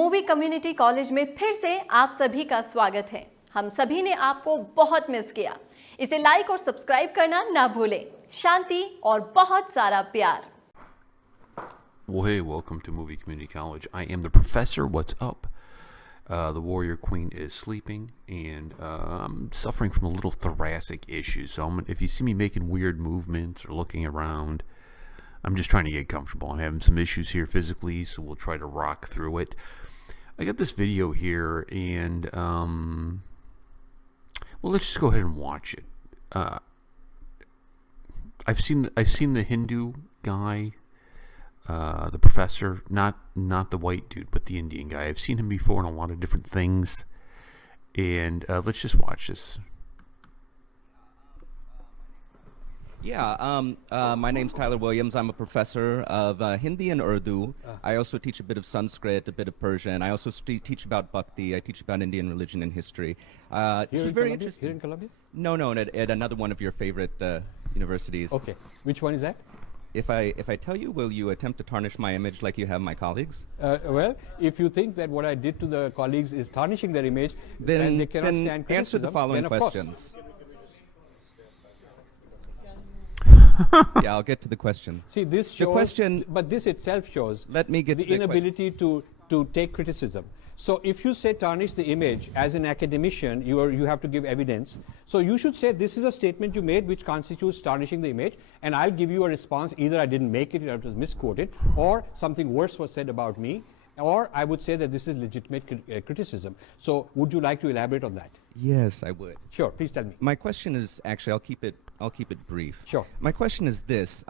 Movie community college में फिर से आप सभी का स्वागत है। हम सभी ने आपको बहुत मिस किया। इसे लाइक और सब्सक्राइब करना ना भूलें। शांति और बहुत सारा प्यार। Well, hey, welcome to Movie Community College. I am the professor. What's up? The warrior queen is sleeping, and I'm suffering from a little thoracic issue. So if you see me making weird movements or looking around, I'm just trying to get comfortable. I'm having some issues here physically, so we'll try to rock through it. I got this video here, and well, let's just go ahead and watch it. I've seen the Hindu guy, the professor, not the white dude, but the Indian guy. I've seen him before in a lot of different things, and let's just watch this. Yeah, my name's Tyler Williams. I'm a professor of Hindi and Urdu. I also teach a bit of Sanskrit, a bit of Persian. I also teach about Bhakti. I teach about Indian religion and history. This is very interesting. Here in Columbia? No, at another one of your favorite universities. Okay. Which one is that? If I tell you, will you attempt to tarnish my image like you have my colleagues? Well, if you think that what I did to the colleagues is tarnishing their image, then they cannot stand criticism, answer the following then of course. questions. Yeah, I'll get to the question. See, this shows, the question, but this itself shows let me get the to the inability to take criticism. So if you say tarnish the image, as an academician, you have to give evidence. So you should say this is a statement you made which constitutes tarnishing the image, and I'll give you a response. Either I didn't make it, or it was misquoted, or something worse was said about me, or I would say that this is legitimate criticism. So would you like to elaborate on that? Yes, I would. Sure, please tell me. My question is, actually, I'll keep it brief. Sure. My question is this.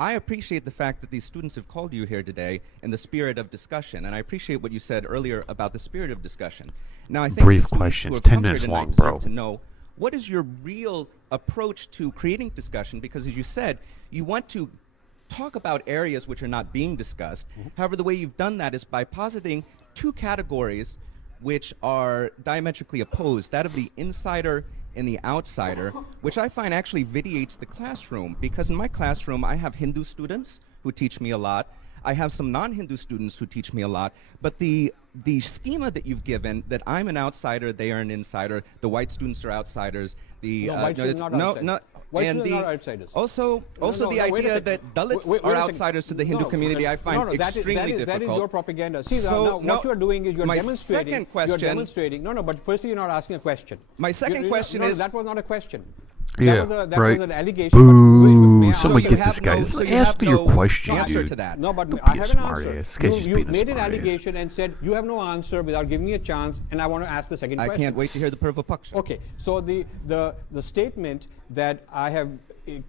I appreciate the fact that these students have called you here today in the spirit of discussion, and I appreciate what you said earlier about the spirit of discussion. Now, I think Brief the students questions, who have 10 come here minutes tonight long, deserve bro. to know, what is your real approach to creating discussion? Because as you said, you want to talk about areas which are not being discussed. However, the way you've done that is by positing two categories which are diametrically opposed, that of the insider and the outsider, which I find actually vitiates the classroom, because in my classroom I have Hindu students who teach me a lot. I have some non-Hindu students who teach me a lot, but the schema that you've given, that I'm an outsider, they are an insider, the white students are outsiders, the No, white students are not outsiders. White and students the are outsiders. Also wait the a idea second. that Dalits Wait are a second. outsiders to the Hindu No, community, I find extremely difficult. That is your propaganda. See, So, now no, what you are doing is you're my demonstrating. second question- You're demonstrating. No, but firstly, you're not asking a question. My second question no, is- that was not a question. Yeah, that right. was an allegation. Boo! May I Somebody answer? get this guy. Just so you ask have your no question, answer dude. to that. No, but Don't I be a have an smart answer. ass. This guy's just You being a made an smart ass. allegation and said you have no answer without giving me a chance, and I want to ask the second I question. can't wait to hear the Purva Paksha. Okay, so the statement that I have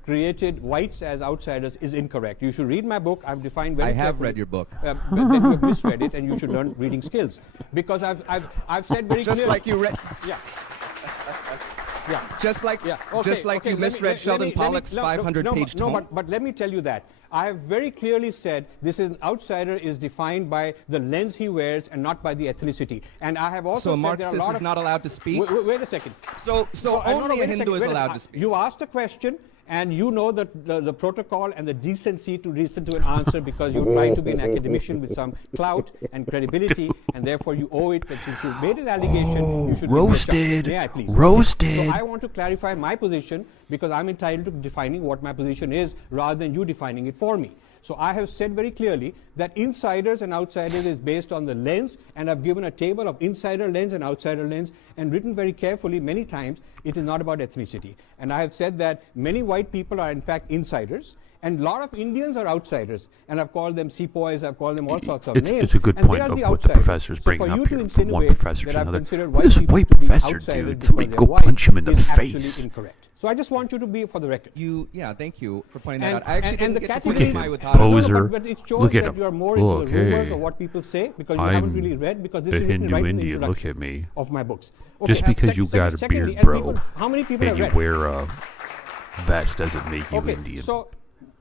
created whites as outsiders is incorrect. You should read my book. I've defined very I have carefully. read your book. But then you have misread it, and you should learn reading skills, because I've said very Just clearly. like you read. Yeah. Yeah. Just like Yeah. just like you misread Sheldon Pollock's 500-page tome. But let me tell you that I have very clearly said this is an outsider is defined by the lens he wears and not by the ethnicity. And I have also So a said Marxist there are a lot is of not allowed to speak? Wait a second. So No, only wait a Hindu second, is wait a allowed second. to speak. You asked a question, and you know the protocol and the decency to listen to an answer, because you're trying to be an academician with some clout and credibility, and therefore you owe it. But since you made an allegation, you should Roasted. May I please? Roasted. So I want to clarify my position, because I'm entitled to defining what my position is rather than you defining it for me. So I have said very clearly that insiders and outsiders is based on the lens, and I've given a table of insider lens and outsider lens, and written very carefully many times it is not about ethnicity. And I have said that many white people are in fact insiders, and a lot of Indians are outsiders, and I've called them sepoys, I've called them all sorts of names. It's a good and point they are of the what the outsiders. professor's So bringing for up you here to from one insinuate professor that to I've another. considered What is white people white to be professor, outsiders dude? because Somebody they're go white punch him in the is face. absolutely incorrect. So I just want you to be for the record. Yeah, thank you for pointing that And- out. I actually and didn't the get to category- finish Look my at with him. Hara. Poser. But it shows Look at that him. you are more into the rumors Okay. of what people say, because you haven't I'm really read, because this the is written Hindu right in the Indian. Look introduction at me. of my books. Just and because you got a secondly, beard, and bro, people- how many people and have you read? wear a vest doesn't make you Okay, Indian. so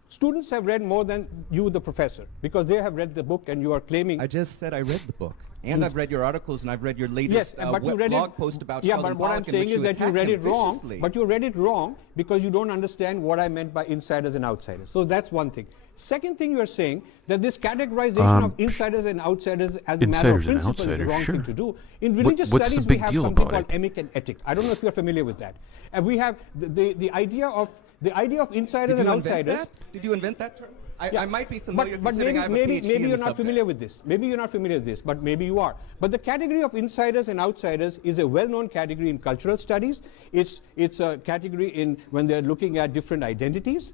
students have read more than you, the professor, because they have read the book, and you are claiming. I just said I read the book. And I've read your articles, and I've read your latest but you read blog post about yeah, Sheldon but what I'm Pollock, in saying which is that you attack read him it wrong. viciously. But you read it wrong because you don't understand what I meant by insiders and outsiders. So that's one thing. Second thing you are saying that this categorization of insiders and outsiders as a matter of Insiders and principle is the outsiders, wrong sure. thing to do. In religious what's the studies, we big have deal something about called it? emic and etic. I don't know if you're familiar with that. And we have the idea of insiders Did and you invent outsiders. that? Did you invent that term? Yeah. I might be familiar, but considering I have a maybe PhD in the you're not subject. familiar with this. Maybe you're not familiar with this, but maybe you are. But the category of insiders and outsiders is a well-known category in cultural studies. It's a category in when they're looking at different identities.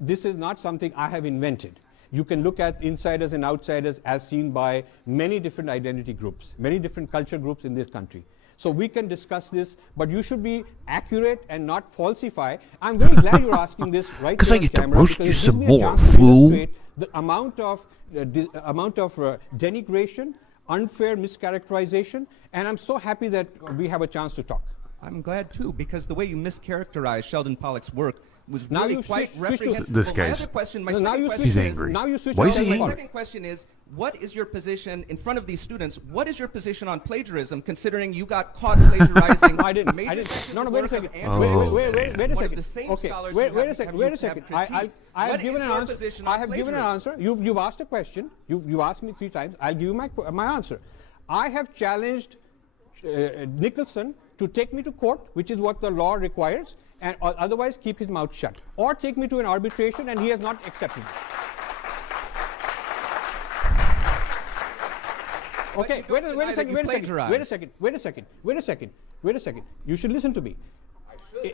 This is not something I have invented. You can look at insiders and outsiders as seen by many different identity groups, many different culture groups in this country. So we can discuss this, but you should be accurate and not falsify. I'm very glad you're asking this right 'Cause there I on get to camera, roast because you it gives some me a more, chance to fool. illustrate the amount of denigration, unfair mischaracterization, and I'm so happy that we have a chance to talk. I'm glad too, because the way you mischaracterized Sheldon Pollock's work was Now really you've quite switched to- reprehensible. This My guy's- other question, my No, now second you question He's switch- is, angry. Now you switch Why is out he of my angry? second question is, what is your position in front of these students? What is your position on plagiarism, considering you got caught plagiarizing I didn't. major I didn't. sections No, of wait a work second. of Andrew Wilson, Wait a one of second. the same Okay. scholars Wait you a have- second. have Wait you- a second. have critiqued. I have What given is an your answer. position I on have given an plagiarism? answer. You've asked a question. You've asked me 3 times. I'll give you my answer. I have challenged Nicholson to take me to court, which is what the law requires, and otherwise keep his mouth shut, or take me to an arbitration, and he has not accepted it. Okay, But you don't wait deny a that second, you wait a second, plagiarized. wait a second. You should listen to me.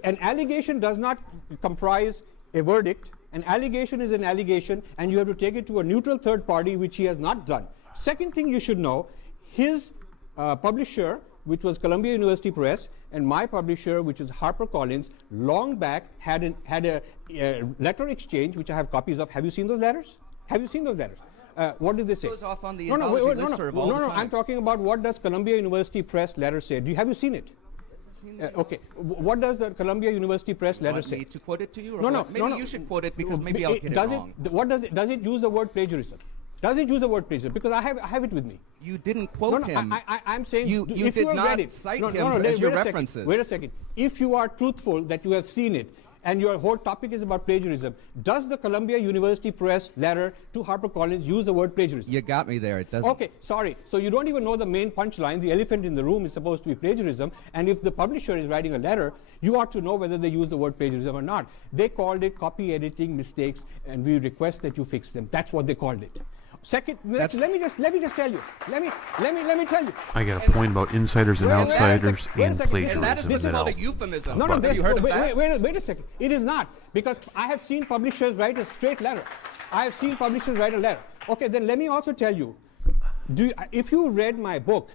An allegation does not comprise a verdict. An allegation is an allegation, and you have to take it to a neutral third party, which he has not done. Second thing you should know, his publisher, which was Columbia University Press, and my publisher, which is HarperCollins, long back had a letter exchange, which I have copies of. Have you seen those letters? Have you seen those letters? What did they say? Goes off on the no, anthology no, listserv all the time. I'm talking about what does Columbia University Press letter say. Have you seen it? Okay. What does the Columbia University Press letter Want say? me to quote it to you? Or No, no, what? Maybe no, no. you should quote it, because maybe I'll get it wrong. What does it? Does it use the word plagiarism? Does it use the word plagiarism? Because I have it with me. You didn't quote him. I'm saying you if did you have not read it, cite no, him no, as your wait a second, references. Wait a second. If you are truthful that you have seen it, and your whole topic is about plagiarism, does the Columbia University Press letter to HarperCollins use the word plagiarism? You got me there. It doesn't. Okay, sorry. So you don't even know the main punchline. The elephant in the room is supposed to be plagiarism. And if the publisher is writing a letter, you ought to know whether they use the word plagiarism or not. They called it copy editing mistakes, and we request that you fix them. That's what they called it. Second, let me just tell you. Let me tell you. I got a point about insiders and Wait a second, outsiders wait a and second. plagiarism. And that is and then called a I'll- euphemism. No, no, Have you heard of that? wait a second. It is not, because I have seen publishers write a straight letter. I have seen publishers write a letter. Okay, then let me also tell you, if you read my book,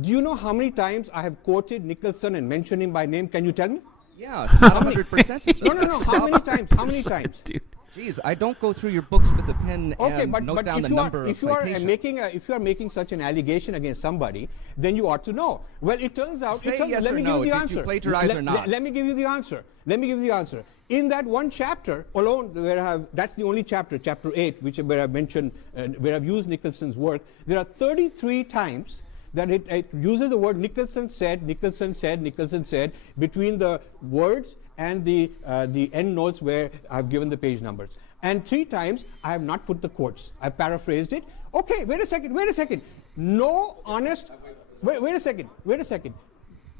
do you know how many times I have quoted Nicholson and mentioned him by name? Can you tell me? Yeah, not 100%. No. How many times? How many times? Dude. Geez, I don't go through your books with a pen Okay, and but note down if the you are number if of you are citations. if you are making such an allegation against somebody, then you ought to know. Well, it turns out. Say yes let or me no. give you the Did you answer. plagiarize or not? Let me give you the answer. In that one chapter alone, that's the only chapter, chapter 8, where I've mentioned, where I've used Nicholson's work. There are 33 times that it uses the word Nicholson said between the words and the end notes where I've given the page numbers. And 3 times I have not put the quotes. I paraphrased it. Okay, wait a second. No honest, wait a second.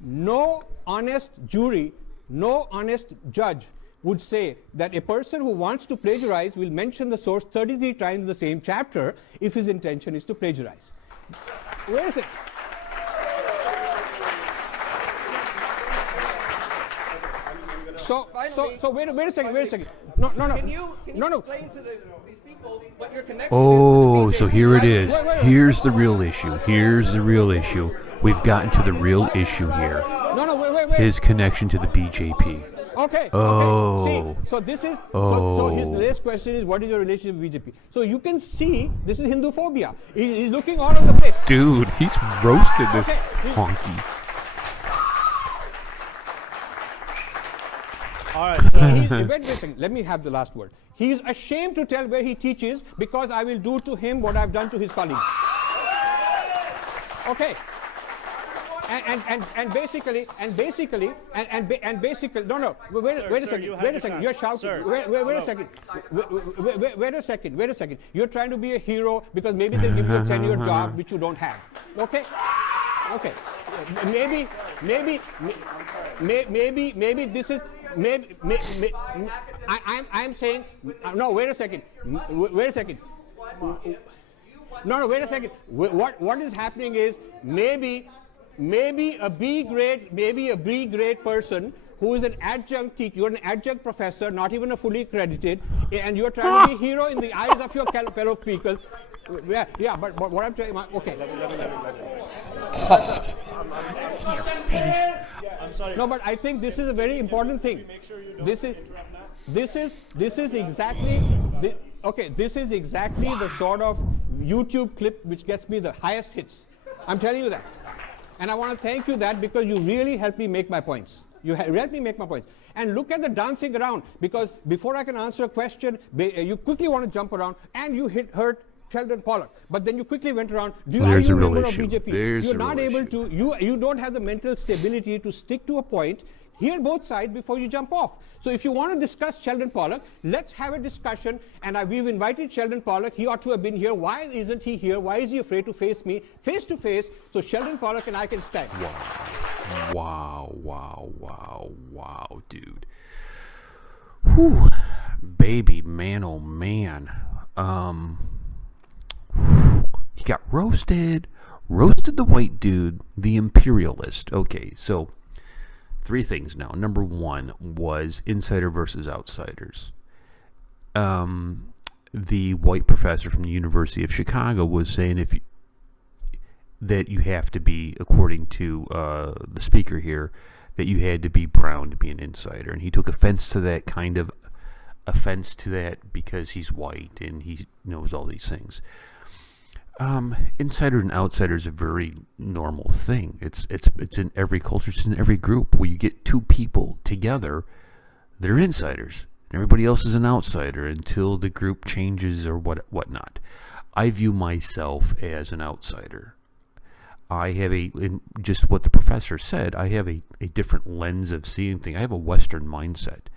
No honest jury, no honest judge would say that a person who wants to plagiarize will mention the source 33 times in the same chapter if his intention is to plagiarize. Wait a second. So wait a second. No. Can you No. explain to these people what your connection Oh, is to so the BJP here it writing? is. Here's the real issue. We've gotten to the real issue here. No, wait. His connection to the BJP. Okay. Oh. See, so this is so his last question is, what is your relationship with BJP? So you can see this is Hinduphobia. He's looking all over the place. Dude, he's roasted this Okay. honky. All right, so Wait a second. Let me have the last word. He is ashamed to tell where he teaches because I will do to him what I've done to his colleagues. Okay. And basically, no, wait a second, you're shouting. Wait a second. You're trying to be a hero because maybe they'll give you a 10-year job which you don't have. Okay. Maybe this is, I'm saying, no, wait a second. No, wait a second. What is happening is maybe a B grade person who is an adjunct teacher, you're an adjunct professor, not even a fully accredited, and you're trying to be a hero in the eyes of your fellow speakers. Yeah, but what I'm saying, okay. I'm sorry. No, but I think this is a very important thing. This is exactly the sort of YouTube clip which gets me the highest hits. I'm telling you that. And I want to thank you that because you really helped me make my points. You helped me make my points. And look at the dancing around, because before I can answer a question, you quickly want to jump around and you hurt Sheldon Pollock. But then you quickly went around. Are you a member of BJP? You're not able to, you don't have the mental stability to stick to a point, hear both sides before you jump off. So if you want to discuss Sheldon Pollock, let's have a discussion. And we've invited Sheldon Pollock. He ought to have been here. Why isn't he here? Why is he afraid to face me face to face? So Sheldon Pollock and I can stand. Wow, dude. Whew. Baby, man, oh man. He got roasted the white dude, the imperialist. Okay, so 3 things now. Number 1 was insider versus outsiders. The white professor from the University of Chicago was saying that you have to be, according to the speaker here, that you had to be brown to be an insider, and he took offense to that because he's white and he knows all these things. Insider and outsider is a very normal thing. It's in every culture. It's in every group where you get 2 people together that are insiders and everybody else is an outsider until the group changes or whatnot. I view myself as an outsider. I have just what the professor said, I have a different lens of seeing things. I have a Western mindset.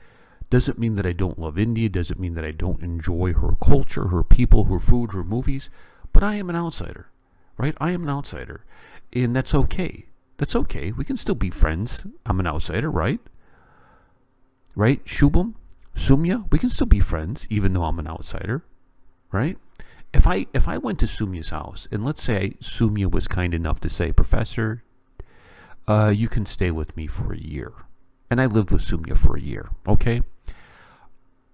Doesn't mean that I don't love India. Doesn't mean that I don't enjoy her culture, her people, her food, her movies. But I am an outsider, right? I am an outsider. And that's okay. That's okay. We can still be friends. I'm an outsider, right? Right? Shubham, Sumya, we can still be friends even though I'm an outsider, right? If I went to Sumya's house, and let's say Sumya was kind enough to say, Professor, you can stay with me for a year. And I lived with Sumya for a year, okay?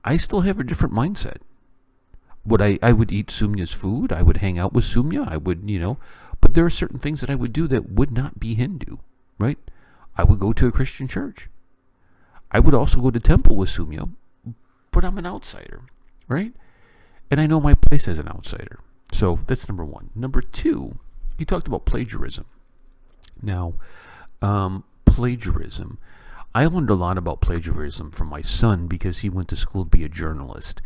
I still have a different mindset. I would eat Sumya's food. I would hang out with Sumya. I would, but there are certain things that I would do that would not be Hindu, right? I would go to a Christian church. I would also go to temple with Sumya, but I'm an outsider, right? And I know my place as an outsider. So that's number 1. Number 2, he talked about plagiarism. Now, plagiarism. I learned a lot about plagiarism from my son because he went to school to be a journalist.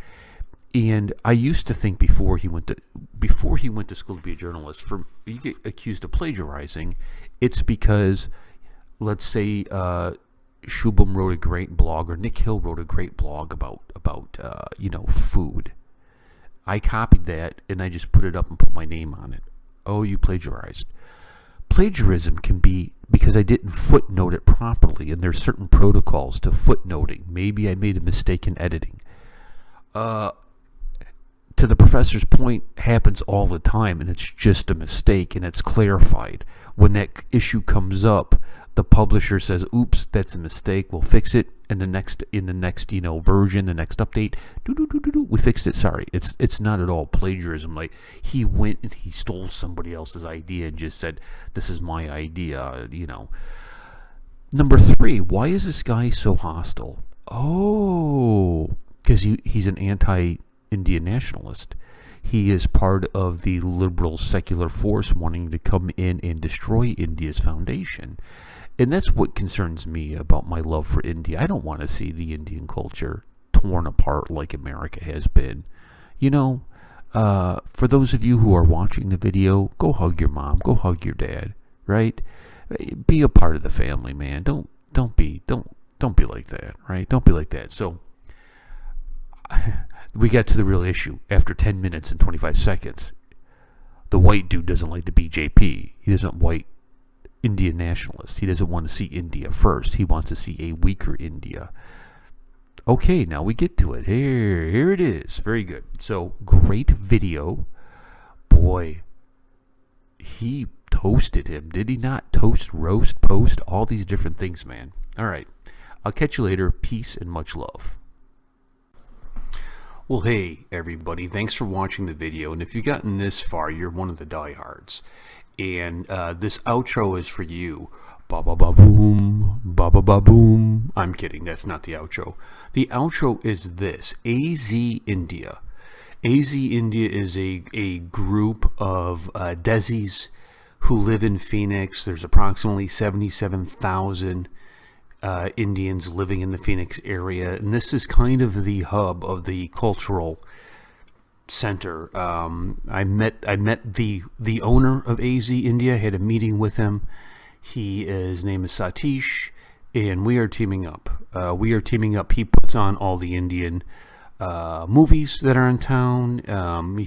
And I used to think before he went to school to be a journalist, you get accused of plagiarizing, it's because, let's say, Shubham wrote a great blog, or Nick Hill wrote a great blog about food. I copied that and I just put it up and put my name on it. Oh, you plagiarized. Plagiarism can be because I didn't footnote it properly, and there's certain protocols to footnoting. Maybe I made a mistake in editing. To the professor's point, happens all the time, and it's just a mistake, and it's clarified. When that issue comes up, the publisher says, "Oops, that's a mistake. We'll fix it in the next version, the next update. We fixed it. Sorry." It's not at all plagiarism. Like he went and he stole somebody else's idea and just said, "This is my idea." Number 3, why is this guy so hostile? Oh, because he's an anti-Indian nationalist. He is part of the liberal secular force wanting to come in and destroy India's foundation. And that's what concerns me about my love for India. I don't want to see the Indian culture torn apart like America has been. for those of you who are watching the video, go hug your mom, go hug your dad, right? Be a part of the family, man. Don't be like that, right? Don't be like that. So we got to the real issue after 10 minutes and 25 seconds. The white dude doesn't like the BJP. He doesn't white Indian nationalist. He doesn't want to see India first. He wants to see a weaker India. Okay, now we get to it. Here it is. Very good. So, great video. Boy, he toasted him. Did he not? Toast, roast, post, all these different things, man. All right. I'll catch you later. Peace and much love. Well, hey, everybody. Thanks for watching the video. And if you've gotten this far, you're one of the diehards. And this outro is for you. Ba-ba-ba-boom, ba-ba-ba-boom. I'm kidding, that's not the outro. The outro is this, AZ India. AZ India is a group of Desis who live in Phoenix. There's approximately 77,000 Indians living in the Phoenix area. And this is kind of the hub of the cultural center. I met the owner of AZ India, had a meeting with him. His name is Satish, and we are teaming up. He puts on all the Indian movies that are in town.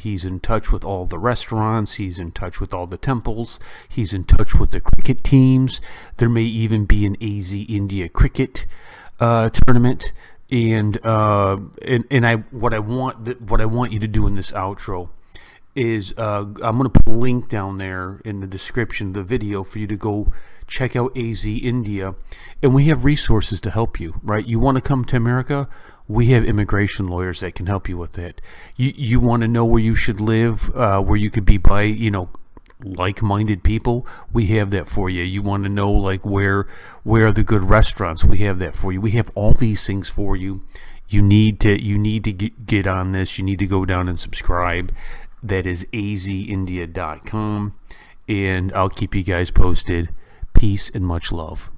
He's in touch with all the restaurants. He's in touch with all the temples. He's in touch with the cricket teams. There may even be an AZ India cricket tournament. And what I want you to do in this outro is I'm going to put a link down there in the description of the video for you to go check out AZ India. And we have resources to help you, right? You want to come to America? We have immigration lawyers that can help you with that. You want to know where you should live, where you could be by, like-minded people? We have that for you. You want to know like where are the good restaurants? We have that for you. We have all these things for you. You need to get on this. You need to go down and subscribe. That is azindia.com, and I'll keep you guys posted. Peace and much love.